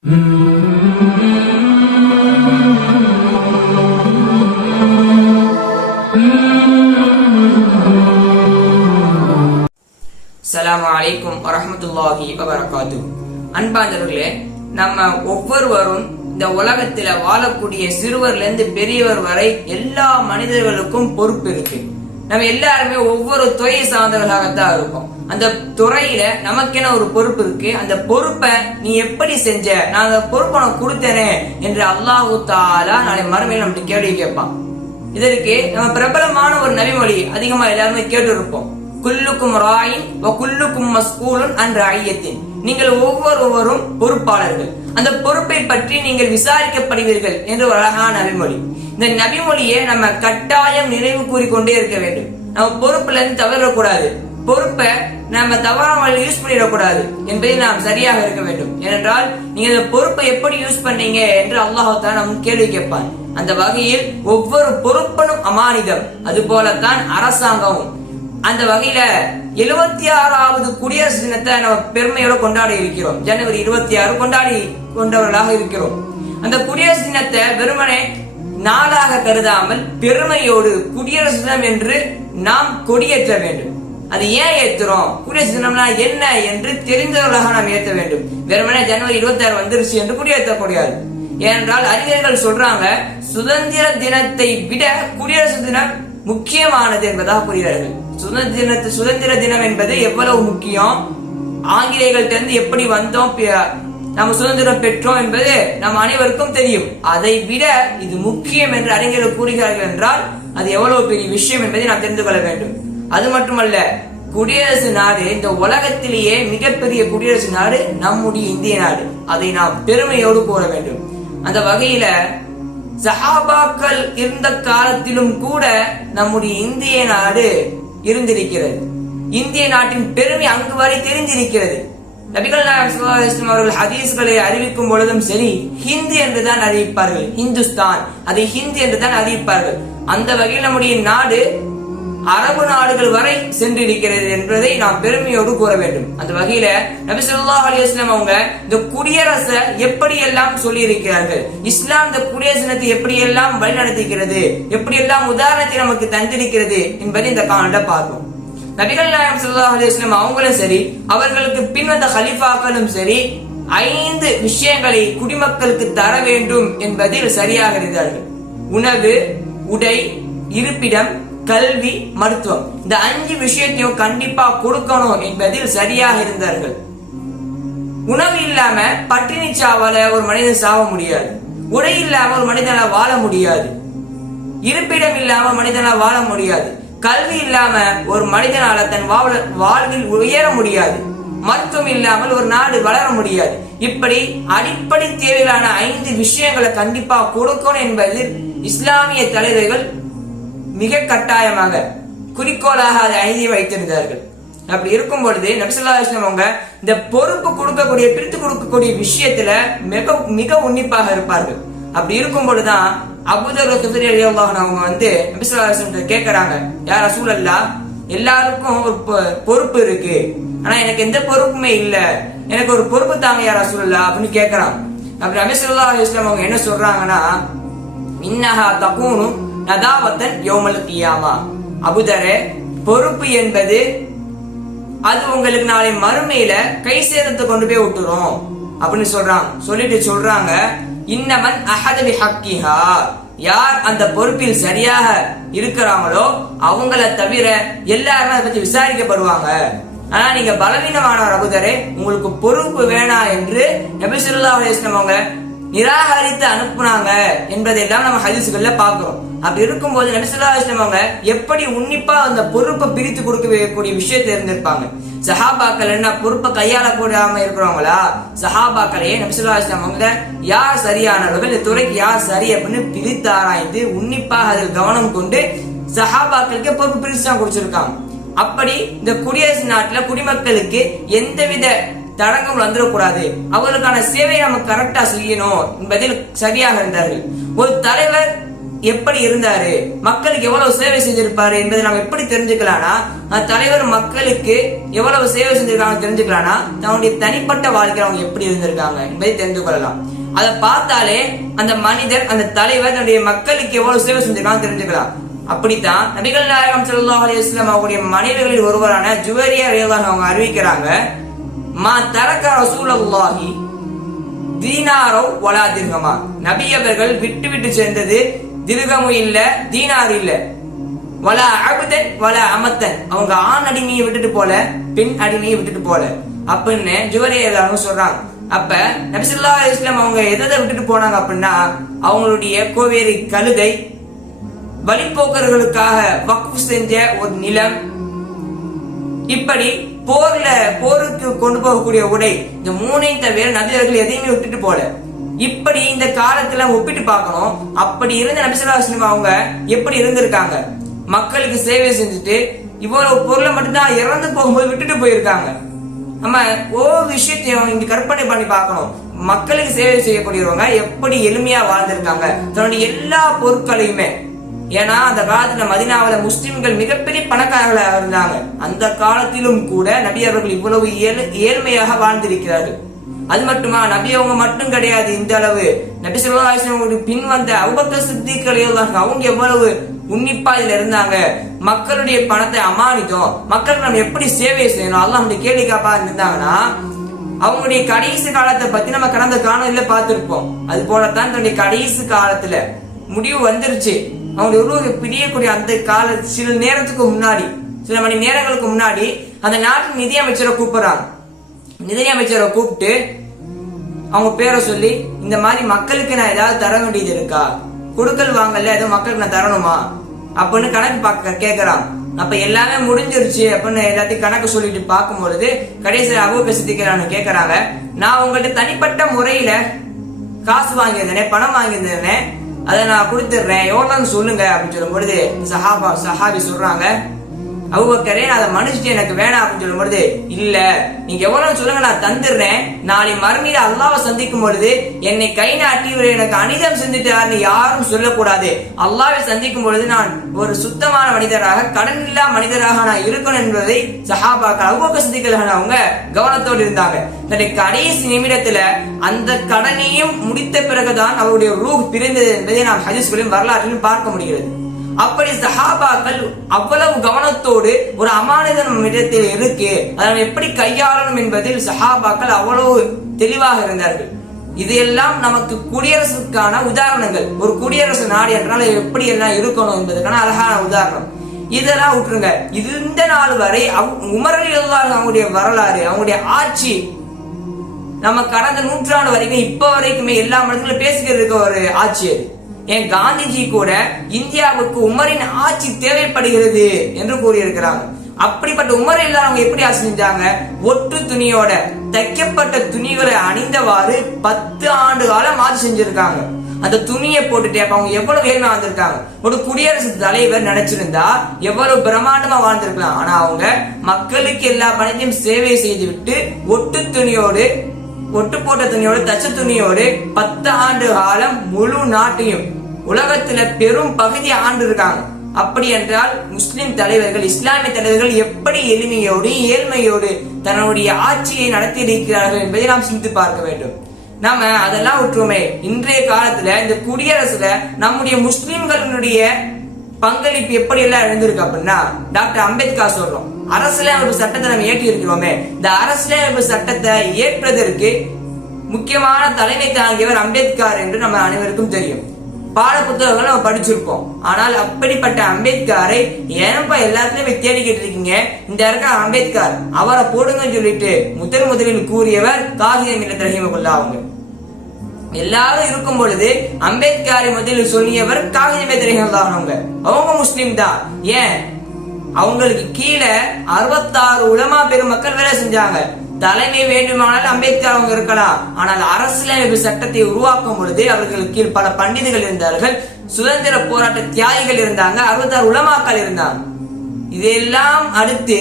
அஸ்ஸலாமு அலைக்கும் வரஹ்மத்துல்லாஹி வபரகாத்துஹு. அன்பார்ந்தவர்களே, நம்ம ஒவ்வொருவரும் இந்த உலகத்துல வாழக்கூடிய சிறுவர்ல இருந்து பெரியவர் வரை எல்லா மனிதர்களுக்கும் பொறுப்பு இருக்கு. நம்ம எல்லாருமே ஒவ்வொரு துறையை சார்ந்தவர்களாகத்தான் இருக்கோம். அந்த துறையில நமக்கென ஒரு பொறுப்பு இருக்கு. அந்த பொறுப்பை நீ எப்படி செஞ்ச, நான் அந்த பொறுப்பை நான் கொடுத்தேனே என்று அல்லாஹு தஆலா நாளை மறுமையில் நம்ம கேள்வி கேட்பான். இதற்கு நம்ம பிரபலமான ஒரு நபிமொழி அதிகமா எல்லாருமே கேட்டு இருப்போம். குல்லுக்கும் ராயின் வ குல்லுக்கும் மஸ்ஊலுன் அன் ரஅய்யத்தின். நீங்கள் ஒவ்வொருவரும் பொறுப்பாளர்கள், அந்த பொறுப்பை பற்றி நீங்கள் விசாரிக்கப்படுவீர்கள் என்று ஒரு அழகான நபிமொழி. இந்த நபிமொழியை நம்ம கட்டாயம் நினைவு கூறிக்கொண்டே இருக்க வேண்டும். நம்ம பொறுப்புல இருந்து தவறக்கூடாது, பொறுப்பை நம்ம தவறாமல் யூஸ் பண்ணிடக்கூடாது என்பதை நாம் சரியாக இருக்க வேண்டும். ஏனென்றால் நீங்க இந்த பொறுப்பை எப்படி யூஸ் பண்ணீங்க என்று அல்லாஹ் தான் நம் கேள்வி கேட்பான். அந்த வகையில் ஒவ்வொரு பொறுப்பனும் அமானிதம், அது போலத்தான் அரசாங்கமும். அந்த வகையில 76வது குடியரசு தினத்தை நம்ம பெருமையோட கொண்டாடி இருக்கிறோம். ஜனவரி 26 கொண்டாடி கொண்டவர்களாக இருக்கிறோம். அந்த குடியரசு தினத்தை வெறுமனே நாளாக கருதாமல் பெருமையோடு குடியரசு தினம் என்று நாம் கொடியேற்ற வேண்டும். அது ஏன் ஏற்றுறோம், குடியரசு தினம்னா என்ன என்று தெரிந்தவர்களாக நாம் ஏற்ற வேண்டும். வெறுமனே ஜனவரி 26 வந்துருச்சு என்று கொடியேற்றக்கூடாது. ஏனென்றால் அறிஞர்கள் சொல்றாங்க, சுதந்திர தினத்தை விட குடியரசு தினம் முக்கியமானது என்பதாக கூறுகிறார்கள். சுதந்திர தினம் என்பது எவ்வளவு முக்கியம், ஆங்கிலேயர்கள்ட்ட இருந்து எப்படி வந்தோம், நம்ம சுதந்திரம் பெற்றோம் என்பது நம் அனைவருக்கும் தெரியும். அதை விட இது முக்கியம் என்று அறிஞர்கள் கூறுகிறார்கள் என்றால் அது எவ்வளவு பெரிய விஷயம் என்பதை நாம் தெரிந்து கொள்ள வேண்டும். அது மட்டுமல்ல, குடியரசு நாடு இந்த உலகத்திலேயே மிகப்பெரிய குடியரசு நாடு நம்முடைய இந்திய நாடு. அதை நாம் பெருமையோடு கூற வேண்டும். அந்த வகையில சஹாபாக்கள் இருந்த காலத்திலும் கூட நம்முடைய இந்திய நாடு இருந்திருக்கிறது. இந்திய நாட்டின் பெருமை அங்கு வரை தெரிந்திருக்கிறது. நபிகள் நாயகம் ஸல்லல்லாஹு அலைஹி வஸல்லம் அவர்கள் ஹதீஸ்களை அறிவிக்கும் பொழுதும் சரி, ஹிந்து என்றுதான் அறிவிப்பார்கள். ஹிந்துஸ்தான், அதை ஹிந்து என்றுதான் அறிவிப்பார்கள். அந்த வகையில் நம்முடைய நாடு அரபு நாடுகள் வரை சென்றிருக்கிறது என்பதை நாம் பெருமையோடு கூற வேண்டும். அந்த வகையில நபி ஸல்லல்லாஹு அலைஹி வஸல்லம் அவங்க இந்த குடியரசை எப்படி எல்லாம் சொல்லி இருக்கிறார்கள், இஸ்லாம் இந்த குடியரசு தினத்தை எப்படி எல்லாம் வழிநடத்துகிறது, எப்படி எல்லாம் உதாரணத்தை நமக்கு தந்திருக்கிறது என்பதை இந்த காணொளியில பார்ப்போம். நபிகள் நாயகம் ஸல்லல்லாஹு அலைஹி வஸல்லம் அவங்களும் சரி, அவர்களுக்கு பின்வந்த கலீஃபாக்களும் சரி, 5 விஷயங்களை குடிமக்களுக்கு தர வேண்டும் என்பதில் சரியாக இருந்தார்கள். உணவு, உடை, இருப்பிடம், கல்வி, மருத்துவம். இந்த 5 விஷயத்தையும் கண்டிப்பா கொடுக்கணும் என்பதில் சரியாக இருந்தார்கள். உணவு இல்லாம பட்டினி சாவால ஒரு மனிதன் சாவ முடியாது. உடை இல்லாம ஒரு மனிதனால் வாழ முடியாது. இருப்பிடம் இல்லாம மனிதனால் வாழ முடியாது. கல்வி இல்லாம ஒரு மனிதனால தன் வாழ்வில் உயர முடியாது. மருத்துவம் இல்லாமல் ஒரு நாடு வளர முடியாது. இப்படி அடிப்படை தேவையான 5 விஷயங்களை கண்டிப்பா கொடுக்கணும் என்பதில் இஸ்லாமிய தலைவர்கள் மிக கட்டாயமாக குறிக்கோளாக அதை எழுதி வைத்திருந்தார்கள். அப்படி இருக்கும் பொழுது நபி ஸல்லல்லாஹு அலைஹி வஸல்லம் அவங்க இந்த பொறுப்பு கொடுக்கக்கூடிய, பிரித்து கொடுக்கக்கூடிய விஷயத்துல மிக உன்னிப்பாக இருப்பார்கள். அப்படி இருக்கும் பொழுதுதான் அபூதர் குத்ரி ரலியல்லாஹு அன்ஹு அவங்க நபி ஸல்லல்லாஹு அலைஹி வஸல்லம் கேட்கறாங்க, யா ரசூலல்லாஹ், எல்லாருக்கும் ஒரு பொறுப்பு இருக்கு, ஆனா எனக்கு எந்த பொறுப்புமே இல்ல, எனக்கு ஒரு பொறுப்பு தாங்க யா ரசூலல்லாஹ் அப்படின்னு கேட்கறாங்க. அப்படி நபி ஸல்லல்லாஹு அலைஹி வஸல்லம் அவங்க என்ன சொல்றாங்கன்னா, இன்னஹா தகூனு நதாவத்தன் யௌமல் கியாமா. அபூதரே, பொறுப்பு என்பது அது உங்களுக்கு நாளை மறுமையில கை சேதத்தை கொண்டு போய் விட்டுரும் அப்படின்னு சொல்றாங்க. இன்னமன் அஹத பிஹக்கிஹா, யார் அந்த பொறுப்பில் சரியாக இருக்கிறாங்களோ அவங்கள தவிர எல்லாருமே அதை பத்தி விசாரிக்கப்படுவாங்க. ஆனா நீங்க பலவீனமானவர் அபூதரே, உங்களுக்கு பொறுப்பு வேணாம் என்று நபி ஸல்லல்லாஹு அலைஹி வஸல்லம் அவங்க நிராகரித்து அனுப்புனாங்க என்பதெல்லாம் நம்ம ஹதீஸ்கள்ல பாக்குறோம். அப்படி இருக்கும்போது நபி ஸல்லல்லாஹு அலைஹி வஸல்லம் அவங்க எப்படி உன்னிப்பா அந்த பொறுப்பை பிரித்து கொடுக்கக்கூடிய விஷயத்தை இருந்திருப்பாங்க. சஹாபாக்கள் என்ன பொறுப்பை கையாளக்கூடாம இருக்கிறவங்களா? சஹாபாக்களையே நபி ஸல்லல்லாஹு அலைஹி வஸல்லம் அவங்க யார் சரியானவர்கள், இந்த துறைக்கு யார் சரி அப்படின்னு பிரித்து ஆராய்ந்து உன்னிப்பாக அதில் கவனம் கொண்டு சஹாபாக்களுக்கு பொறுப்பு பிரித்து தான் கொடுத்திருக்காங்க. அப்படி இந்த குடியரசு நாட்டுல குடிமக்களுக்கு எந்தவித தடங்கள் வந்துடக்கூடாது, அவர்களுக்கான சேவையை நம்ம கரெக்டா செய்யணும் என்பதில் சரியாக இருந்தார்கள். ஒரு தலைவர் எப்படி இருந்தாரு, மக்களுக்கு எவ்வளவு சேவை செஞ்சிருப்பாரு என்பதை நாம் எப்படி தெரிஞ்சுக்கலாம்னா, தலைவர் மக்களுக்கு எவ்வளவு சேவை செஞ்சிருக்காங்க தெரிஞ்சுக்கலாம்னா தன்னுடைய தனிப்பட்ட வாழ்க்கை அவங்க எப்படி இருந்திருக்காங்க என்பதை தெரிந்து கொள்ளலாம். அதை பார்த்தாலே அந்த மனிதர், அந்த தலைவர் தன்னுடைய மக்களுக்கு எவ்வளவு சேவை செஞ்சிருக்காங்க தெரிஞ்சுக்கலாம். அப்படித்தான் நபிகள் நாயகம் ஸல்லல்லாஹு அலைஹி வஸல்லம் அவருடைய மனைவிகளில் ஒருவரான ஜுவைரியா ரலியல்லாஹு அவங்க அறிவிக்கிறாங்க, மா தரக ரசூலுல்லாஹி தீனாரோ வலா திர்ஹமா, நபி அவர்கள் விட்டு சேர்ந்தது திர்ஹமும் இல்ல, தீனார் இல்ல, வலா அபதன் வலா அமத்தன், அவங்க ஆண் அடிமையை விட்டுட்டு போல, பெண் அடிமையை விட்டுட்டு போல அப்படின்னு ஜுவைரியா சொல்றாங்க. அப்ப நபி ஸல்லல்லாஹு அலைஹி வஸல்லம் அவங்க எதை விட்டுட்டு போனாங்க அப்படின்னா, அவங்களுடைய கோவேரி கழுதை, வழிபோக்கர்களுக்காக வக்ஃப் செஞ்ச ஒரு நிலம், இப்படி போருக்கு கொண்டு போகக்கூடிய உடை, இந்த மூணையும் தவிர நபியர்கள் எதையுமே விட்டுட்டு போல. இப்படி இந்த காலத்துல ஒப்பிட்டு பார்க்கணும். அப்படி இருந்த நபி ஸல்லல்லாஹு அலைஹி வஸல்லம் அவங்க எப்படி இருந்திருக்காங்க, மக்களுக்கு சேவை செஞ்சுட்டு இவ்வளவு பொருளை மட்டும்தான் இறந்து போகும்போது விட்டுட்டு போயிருக்காங்க. நம்ம ஒவ்வொரு விஷயத்தையும் இங்க கற்பனை பண்ணி பார்க்கணும். மக்களுக்கு சேவை செய்யக்கூடியவங்க எப்படி எளிமையா வாழ்ந்திருக்காங்க தன்னுடைய எல்லா பொருட்களையுமே. ஏன்னா அந்த காலத்துல மதீனாவுல முஸ்லிம்கள் மிகப்பெரிய பணக்காரர்களாக இருந்தாங்க. அந்த காலத்திலும் கூட நபி அவர்கள் இவ்வளவு ஏழ்மையாக வாழ்ந்திருக்கிறார்கள். அது மட்டுமா, நபி அவங்க மட்டும் கிடையாது, இந்த அளவு நபி ஸல்லல்லாஹு அலைஹி வஸல்லம் பின் வந்த அபூபக்கர் சித்திக் ரலியல்லாஹு அவங்க எவ்வளவு உன்னிப்பா இதுல இருந்தாங்க. மக்களுடைய பணத்தை அமானிதம், மக்களுக்கு நம்ம எப்படி சேவை செய்யணும், அல்லாஹ் நம்முடைய கேள்வி காப்பா இருந்தாங்கன்னா, அவங்களுடைய கடைசி காலத்தை பத்தி நம்ம கடந்த காணொலியில பார்த்திருப்போம். அது போலத்தான் தன்னுடைய கடைசி காலத்துல முடிவு வந்துருச்சு. அவங்களுடைய உருவ பிரியக்கூடிய அந்த கால சில நேரத்துக்கு முன்னாடி, சில மணி நேரங்களுக்கு முன்னாடி அந்த நாட்டின் நிதி அமைச்சரை கூப்பிடுறாங்க. நிதி அமைச்சரை கூப்பிட்டு அவங்க பேரை சொல்லி, இந்த மாதிரி மக்களுக்கு நான் ஏதாவது தர வேண்டியது இருக்கா, கொடுக்கல் வாங்கல ஏதோ மக்களுக்கு நான் தரணுமா அப்படின்னு கணக்கு கேட்கறாங்க. அப்ப எல்லாமே முடிஞ்சிருச்சு அப்படின்னு எல்லாத்தையும் கணக்கு சொல்லிட்டு பார்க்கும் பொழுது கடைசியில் அபூபக்கர் சித்திக் கேட்கறாங்க, நான் உங்கள்கிட்ட தனிப்பட்ட முறையில காசு வாங்கியிருந்தேனே, பணம் வாங்கியிருந்தேனே, அதை நான் கொடுத்துடுறேன், எவ்வளோன்னு சொல்லுங்க அப்படின்னு சொல்லும் பொழுது சஹாபி சொல்றாங்க, அபூபக்கரே நான் அதை மன்னிச்சுட்டு எனக்கு வேணாம் அப்படின்னு சொல்லும் பொழுது, இல்ல நீங்க எவ்வளவு சொல்லுங்க நான் தந்துடுறேன், நாளை மறுமையில அல்லாஹ்வை சந்திக்கும் பொழுது என்னை கை நாட்டி இவர் எனக்கு அனிதம் செஞ்சுட்டாருன்னு யாரும் சொல்லக்கூடாது. அல்லாஹ்வை சந்திக்கும் பொழுது நான் ஒரு சுத்தமான மனிதராக, கடன் இல்லா மனிதராக நான் இருக்கணும் என்பதை சஹாபாக்கள் அபூபக்கர் சித்திக் அவங்க கவனத்தோடு இருந்தாங்க. தன்னுடைய கடைசி நிமிடத்துல அந்த கடனையும் முடித்த பிறகுதான் அவருடைய ரூஹ் பிரிந்தது என்பதை நாம் ஹதீஸ்களின் வரலாற்றிலும் பார்க்க முடிகிறது. அப்படி சஹாபாக்கள் அவ்வளவு கவனத்தோடு ஒரு அமானிதம் இடத்தில் இருக்கு, அதை எப்படி கையாளணும் என்பதில் சஹாபாக்கள் அவ்வளவு தெளிவாக இருந்தார்கள். இதையெல்லாம் நமக்கு குடியரசுக்கான உதாரணங்கள். ஒரு குடியரசு நாடு என்றால் எப்படி எல்லாம் இருக்கணும் என்பதற்கான அழகான உதாரணம். இதெல்லாம் விட்டுருங்க. இது இந்த நாள் வரை உமர் ரலியல்லாஹு அவங்களுடைய வரலாறு, அவங்களுடைய ஆட்சி நம்ம கடந்த நூற்றாண்டு வரைக்கும் இப்ப வரைக்குமே எல்லா மனிதர்களும் பேசிக்கிட்டு இருக்க ஒரு ஆட்சி அது. ஏன் காந்திஜி கூட இந்தியாவுக்கு உமரின் ஆட்சி தேவைப்படுகிறது என்று கூறியிருக்கிறாங்க. அப்படிப்பட்ட உமர் எல்லாரும் அவங்க எப்படி ஆட்சி செஞ்சாங்க, ஒட்டு துணியோட தைக்கப்பட்ட துணிகளை அணிந்தவாறு 10 ஆண்டு காலம் ஆட்சி செஞ்சிருக்காங்க. அந்த துணியை போட்டுட்டு அப்ப அவங்க எவ்வளவு ஏழ்மையா வந்திருக்காங்க. ஒரு குடியரசு தலைவர் நினைச்சிருந்தா எவ்வளவு பிரம்மாண்டமா வாழ்ந்திருக்கலாம். ஆனா அவங்க மக்களுக்கு எல்லா பணத்தையும் சேவை செய்து விட்டு ஒட்டு துணியோடு, ஒட்டு போட்ட துணியோடு, தச்ச துணியோடு 10 ஆண்டு காலம் முழு நாட்டையும் உலகத்துல பெரும் பகுதி ஆண்டு இருக்காங்க. அப்படி என்றால் முஸ்லிம் தலைவர்கள், இஸ்லாமிய தலைவர்கள் எப்படி எளிமையோடு ஏழ்மையோடு தன்னுடைய ஆட்சியை நடத்தி இருக்கிறார்கள் என்பதை நாம் சிந்தித்து பார்க்க வேண்டும். நாம அதெல்லாம் விட்டுருமே. இன்றைய காலத்துல இந்த குடியரசுல நம்முடைய முஸ்லிம்களுடைய பங்களிப்பு எப்படி எல்லாம் எழுந்திருக்கு அப்படின்னா, டாக்டர் அம்பேத்கர் சொல்றோம், அரசியலமைப்பு சட்டத்தை நம்ம ஏற்றி இருக்கிறோமே, இந்த அரசியலமைப்பு சட்டத்தை ஏற்பதற்கு முக்கியமான தலைமை தாங்கியவர் அம்பேத்கர் என்று நம்ம அனைவருக்கும் தெரியும். பாட புத்தகங்கள் நம்ம படிச்சிருப்போம். ஆனால் அப்படிப்பட்ட அம்பேத்கரை ஏனப்பா எல்லாத்துலயும் தேடிக்கிட்டு இருக்கீங்க, இந்த இருக்க அம்பேத்கர் அவரை போடுங்கன்னு சொல்லிட்டு முதலில் கூறியவர் காகித மில்லத் ரஹிமகுல்லாஹ் அவங்க. எல்லாரும் இருக்கும் பொழுது அம்பேத்கரை முதலில் சொல்லியவர் காகித மில்லத் ரஹிமகுல்லாஹ் அவங்க முஸ்லிம் தான். ஏன், அவங்களுக்கு கீழே 66 உலமா பெருமக்கள் வேலை செஞ்சாங்க. தலைமை வேண்டுமானால் அம்பேத்கர் அவங்க இருக்கலாம். ஆனால் அரசியலமைப்பு சட்டத்தை உருவாக்கும் பொழுது அவர்களுக்கு கீழ் பல பண்டிதர்கள் இருந்தார்கள், சுதந்திர போராட்ட தியாகிகள் இருந்தாங்க, 66 உலமாக்கள் இருந்தாங்க. இதெல்லாம் அடுத்து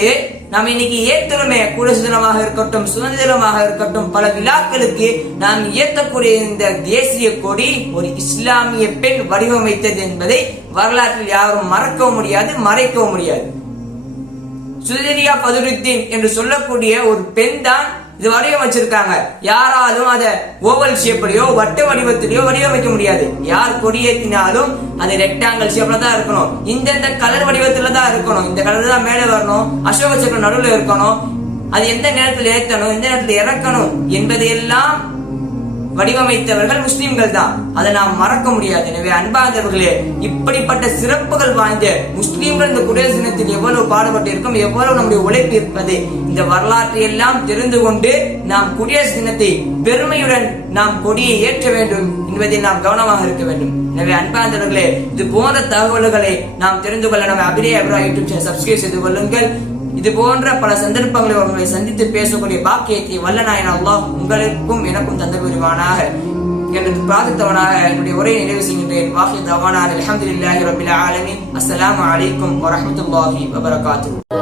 நாம் இன்னைக்கு ஏற்றுமே குடியரசு தினமாக இருக்கட்டும், சுதந்திரமாக இருக்கட்டும், பல விழாக்களுக்கு நாம் ஏற்றக்கூடிய இந்த தேசிய கொடி ஒரு இஸ்லாமிய பெண் வடிவமைத்தது என்பதை வரலாற்றில் யாரும் மறக்கவும் முடியாது, மறைக்கவும் முடியாது. சுதரியா பதுருத்தீன் என்று சொல்லக்கூடிய ஒரு பெண் தான் இது வடிவமைச்சிருக்காங்க. யாராலும் அதை ஓவல் ஷேப்லயோ வட்ட வடிவத்திலேயோ வடிவமைக்க முடியாது. யார் கொடியேற்றினாலும் அது ரெக்டாங்கிள் ஷேப்ல தான் இருக்கணும், இந்த கலர் வடிவத்துல தான் இருக்கணும், இந்த கலர் தான் மேலே வரணும், அசோக சக்கரம் நடுவில் இருக்கணும், அது எந்த நேரத்தில் ஏற்றணும், எந்த நேரத்தில் இறக்கணும் என்பதையெல்லாம் வடிவமைத்தவர்கள் முஸ்லிம்கள் தான். அதை நாம் மறக்க முடியாது. எனவே அன்பார்ந்தவர்களே, இப்படிப்பட்ட சிறப்புகள் வாய்ந்த முஸ்லிம்கள் இந்த குடியரசு தினத்தில் எவ்வளவு பாடுபட்டு இருக்கும், எவ்வளவு நம்முடைய உழைப்பு இருப்பது, இந்த வரலாற்றை எல்லாம் தெரிந்து கொண்டு நாம் குடியரசு தினத்தை பெருமையுடன் நாம் கொடியை ஏற்ற வேண்டும் என்பதில் நாம் கவனமாக இருக்க வேண்டும். எனவே அன்பார்ந்தவர்களே, இது போன்ற தகவல்களை நாம் தெரிந்து கொள்ள நம்ம அபிரே அப்ரா யூடியூப் சேனல் சப்ஸ்கிரைப் செய்து கொள்ளுங்கள். இது போன்ற பல சந்தர்ப்பங்களை உங்களை சந்தித்து பேசக்கூடிய பாக்கியத்தை வல்லநாயன் அல்லாஹ் உங்களுக்கும் எனக்கும் தந்த புரிவானாக என்று பிரார்த்தித்தவனாக என்னுடைய உரையை நிறைவு செய்கின்றேன். வாஹித் தவானா அல்ஹம்துலில்லாஹி ரப்பில் ஆலமீன். அஸ்ஸலாமு அலைக்கும் வரஹ்மத்துல்லாஹி வபரகாத்துஹு.